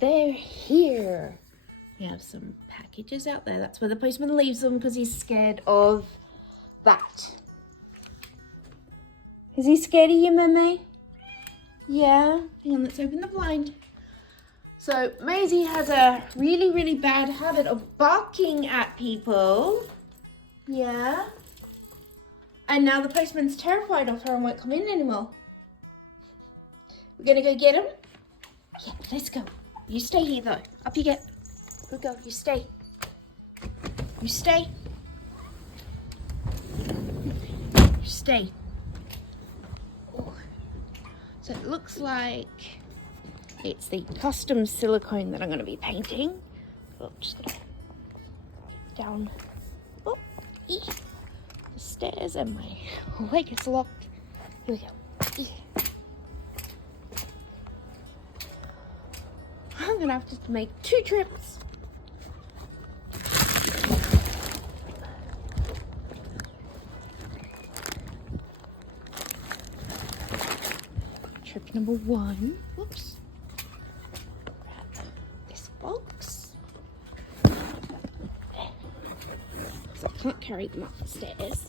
they're here. We have some packages out there. That's where the postman leaves them because he's scared of that. Is he scared of you, Mummy? Yeah. Hang on, let's open the blind. So Maisie has a really, really bad habit of barking at people. Yeah. And now the postman's terrified of her and won't come in anymore. We're gonna go get him? Yeah, let's go. You stay here though. Up you get. Good girl, you stay. You stay. You stay. Oh. So it looks like it's the custom silicone that I'm going to be painting. So I'm just going to down the stairs and my leg is locked. Here we go. I'm going to have to make 2 trips. Trip number 1. Whoops. Grab this box. So I can't carry them up the stairs.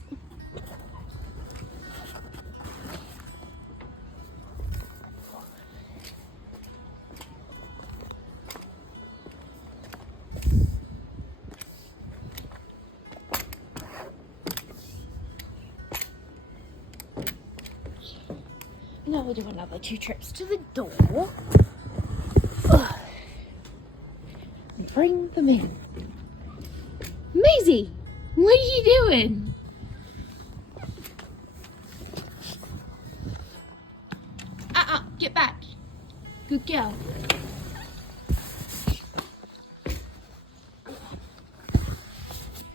Now we'll do another 2 trips to the door. And bring them in. Maisie, what are you doing? Get back. Good girl.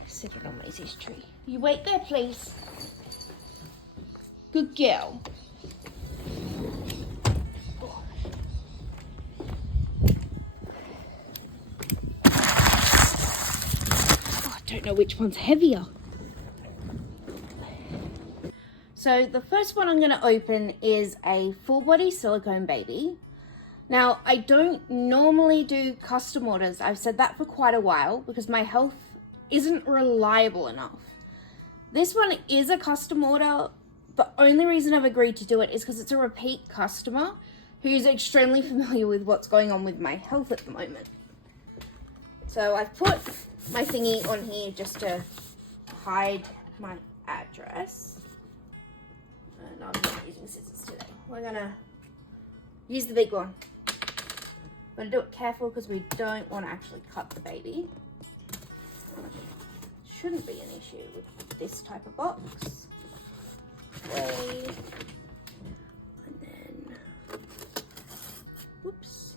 Sit it on Maisie's tree. You wait there, please. Good girl. Don't know which one's heavier. So the first one I'm going to open is a full body silicone baby. Now I don't normally do custom orders. I've said that for quite a while because my health isn't reliable enough. This one is a custom order. The only reason I've agreed to do it is because it's a repeat customer who's extremely familiar with what's going on with my health at the moment. So I've put my thingy on here just to hide my address. And I'm not using scissors today. We're gonna use the big one. We're gonna do it careful because we don't want to actually cut the baby. Shouldn't be an issue with this type of box. Okay. And then, whoops.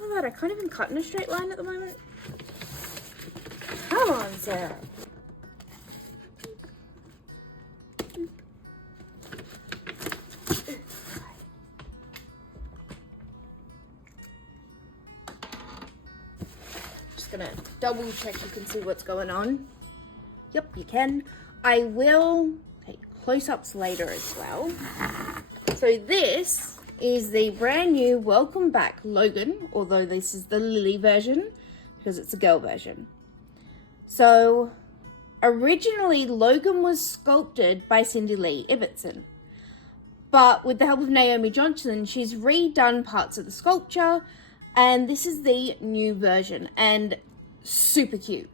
Oh god, I can't even cut in a straight line at the moment. Come on, Sarah. Just gonna double check you can see what's going on. Yep, you can. I will take close-ups later as well. So this is the brand new Welcome Back Logan, although this is the Lilly version because it's a girl version. So originally Logan was sculpted by Cindy Lee Ibbotson, but with the help of Naomi Johnson, she's redone parts of the sculpture, and this is the new version, and super cute.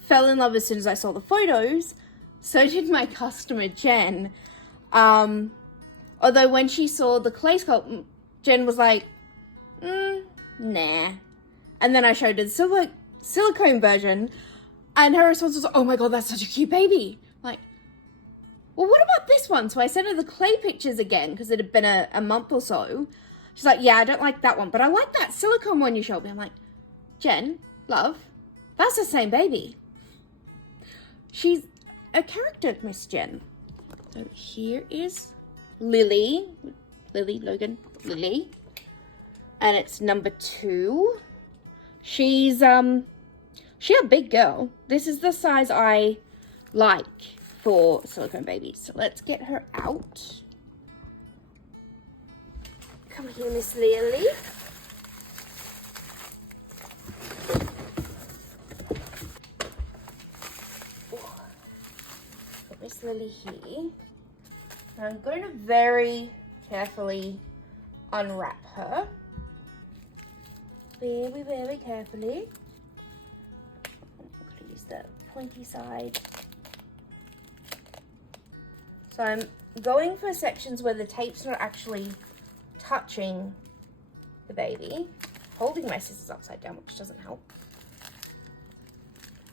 Fell in love as soon as I saw the photos. So did my customer Jen. Although when she saw the clay sculpt, Jen was like, nah. And then I showed her the silicone version, and her response was, oh my god, that's such a cute baby. Like, well, what about this one? So I sent her the clay pictures again, because it had been a month or so. She's like, yeah, I don't like that one, but I like that silicone one you showed me. I'm like, Jen, love, that's the same baby. She's a character, Miss Jen. So here is Lilly, Logan, Lilly. And it's number 2. She's a big girl. This is the size I like for silicone babies. So let's get her out. Come here, Miss Lilly. Miss Lily here. And I'm going to very carefully unwrap her. Very, very carefully. I'm going to use the pointy side. So I'm going for sections where the tape's not actually touching the baby. Holding my scissors upside down, which doesn't help.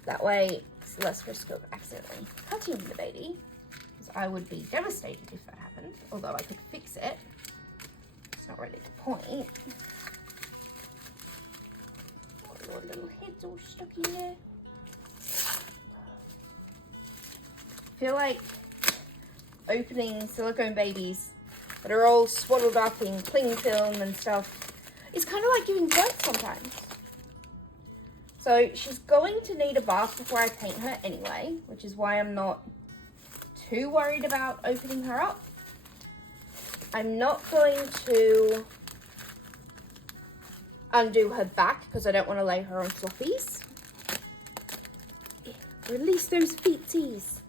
That way it's less risk of accidentally cutting the baby, because I would be devastated if that happened, although I could fix it. It's not really the point. Oh, your little head's all stuck in there. I feel like opening silicone babies that are all swaddled up in cling film and stuff is kind of like giving birth sometimes. So she's going to need a bath before I paint her anyway, which is why I'm not too worried about opening her up. I'm not going to undo her back because I don't want to lay her on floppies. Release those feetsies.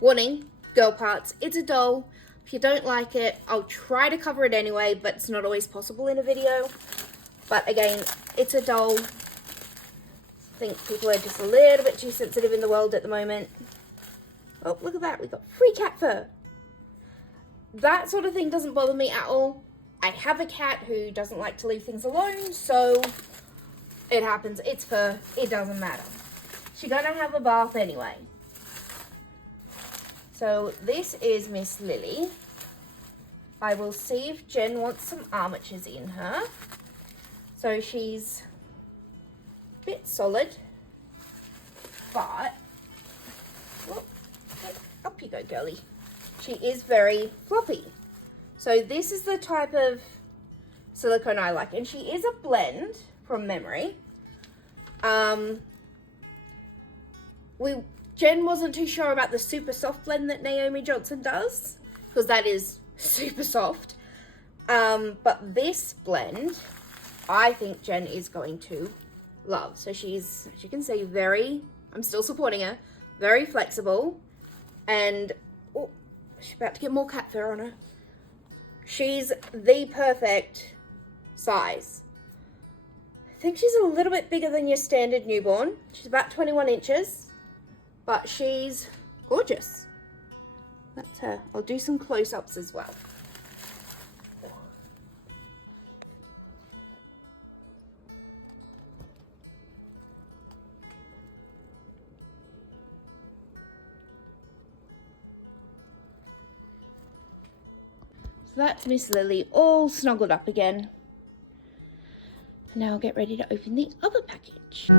Warning, girl parts, it's a doll. If you don't like it, I'll try to cover it anyway, but it's not always possible in a video. But again, it's a doll. I think people are just a little bit too sensitive in the world at the moment. Oh, look at that, we got free cat fur. That sort of thing doesn't bother me at all. I have a cat who doesn't like to leave things alone, so it happens, it's fur, it doesn't matter. She's gonna have a bath anyway. So this is Miss Lily. I will see if Jen wants some armatures in her. So she's a bit solid, but whoop, up you go, girly. She is very floppy. So this is the type of silicone I like, and she is a blend from memory. Jen wasn't too sure about the super soft blend that Naomi Johnson does, because that is super soft. But this blend, I think Jen is going to love. So she's, as you can see, I'm still supporting her, very flexible. And, oh, she's about to get more cat fur on her. She's the perfect size. I think she's a little bit bigger than your standard newborn. She's about 21 inches. But she's gorgeous. That's her. I'll do some close-ups as well. So that's Miss Lily all snuggled up again. Now I'll get ready to open the other package.